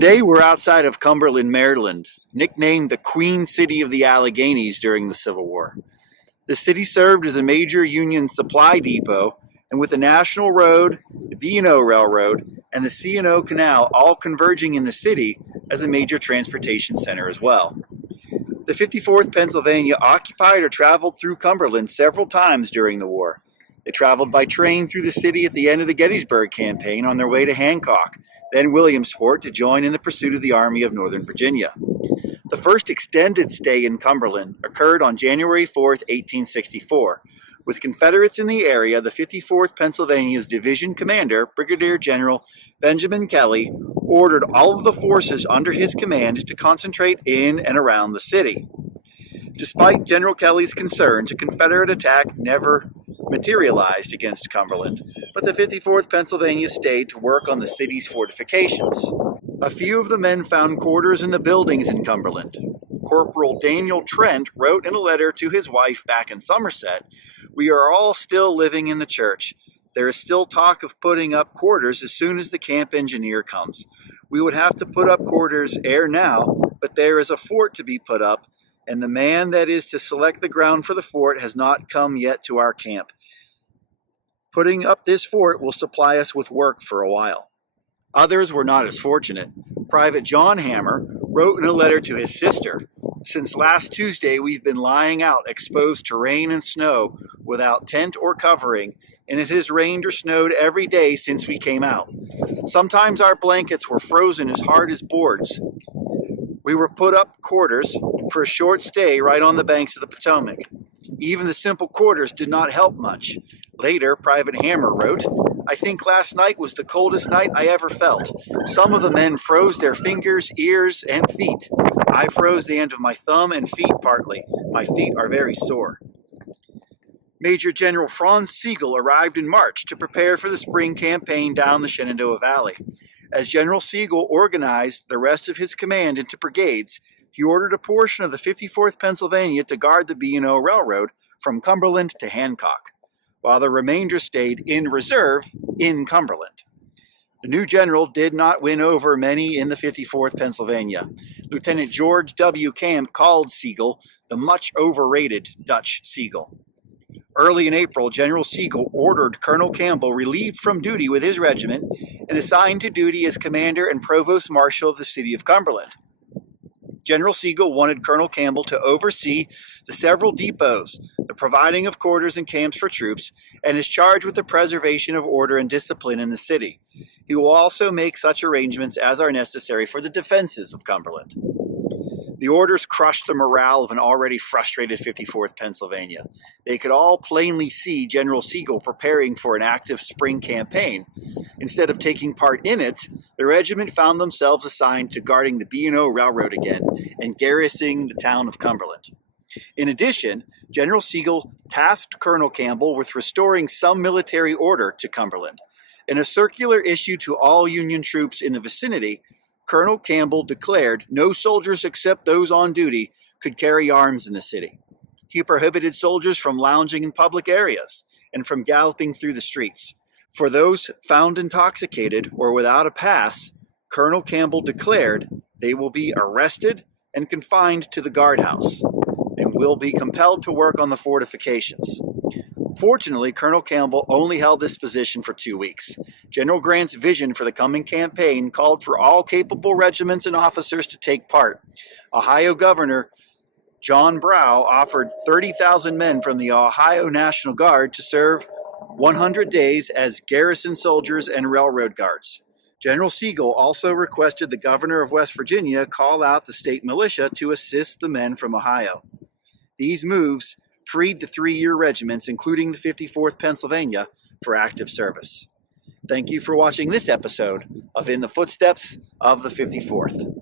Today we're outside of Cumberland, Maryland, nicknamed the Queen City of the Alleghenies during the Civil War. The city served as a major Union supply depot, and with the National Road, the B&O Railroad, and the C&O Canal all converging in the city as a major transportation center as well. The 54th Pennsylvania occupied or traveled through Cumberland several times during the war. They traveled by train through the city at the end of the Gettysburg Campaign on their way to Hancock, then Williamsport, to join in the pursuit of the Army of Northern Virginia. The first extended stay in Cumberland occurred on January 4, 1864. With Confederates in the area, the 54th Pennsylvania's division commander, Brigadier General Benjamin Kelly, ordered all of the forces under his command to concentrate in and around the city. Despite General Kelly's concerns, a Confederate attack never materialized against Cumberland, but the 54th Pennsylvania stayed to work on the city's fortifications. A few of the men found quarters in the buildings in Cumberland. Corporal Daniel Trent wrote in a letter to his wife back in Somerset, "We are all still living in the church. There is still talk of putting up quarters as soon as the camp engineer comes. We would have to put up quarters ere now, but there is a fort to be put up, and the man that is to select the ground for the fort has not come yet to our camp. Putting up this fort will supply us with work for a while." Others were not as fortunate. Private John Hammer wrote in a letter to his sister, "Since last Tuesday we've been lying out exposed to rain and snow without tent or covering, and it has rained or snowed every day since we came out. Sometimes our blankets were frozen as hard as boards. We were put up quarters for a short stay right on the banks of the Potomac. Even the simple quarters did not help much." Later, Private Hammer wrote, "I think last night was the coldest night I ever felt. Some of the men froze their fingers, ears, and feet. I froze the end of my thumb and feet partly. My feet are very sore." Major General Franz Sigel arrived in March to prepare for the spring campaign down the Shenandoah Valley. As General Sigel organized the rest of his command into brigades, he ordered a portion of the 54th Pennsylvania to guard the B&O Railroad from Cumberland to Hancock, while the remainder stayed in reserve in Cumberland. The new general did not win over many in the 54th Pennsylvania. Lieutenant George W. Camp called Sigel the much overrated Dutch Sigel. Early in April, General Sigel ordered Colonel Campbell relieved from duty with his regiment and assigned to duty as commander and provost marshal of the city of Cumberland. General Sigel wanted Colonel Campbell to oversee the several depots, the providing of quarters and camps for troops, and is charged with the preservation of order and discipline in the city. He will also make such arrangements as are necessary for the defenses of Cumberland. The orders crushed the morale of an already frustrated 54th Pennsylvania. They could all plainly see General Sigel preparing for an active spring campaign. Instead of taking part in it, the regiment found themselves assigned to guarding the B&O Railroad again and garrisoning the town of Cumberland. In addition, General Sigel tasked Colonel Campbell with restoring some military order to Cumberland. In a circular issued to all Union troops in the vicinity, Colonel Campbell declared no soldiers except those on duty could carry arms in the city. He prohibited soldiers from lounging in public areas and from galloping through the streets. For those found intoxicated or without a pass, Colonel Campbell declared they will be arrested and confined to the guardhouse and will be compelled to work on the fortifications. Fortunately, Colonel Campbell only held this position for 2 weeks. General Grant's vision for the coming campaign called for all capable regiments and officers to take part. Ohio Governor John Brough offered 30,000 men from the Ohio National Guard to serve 100 days as garrison soldiers and railroad guards. General Sigel also requested the governor of West Virginia call out the state militia to assist the men from Ohio. These moves freed the 3-year regiments, including the 54th Pennsylvania, for active service. Thank you for watching this episode of In the Footsteps of the 54th.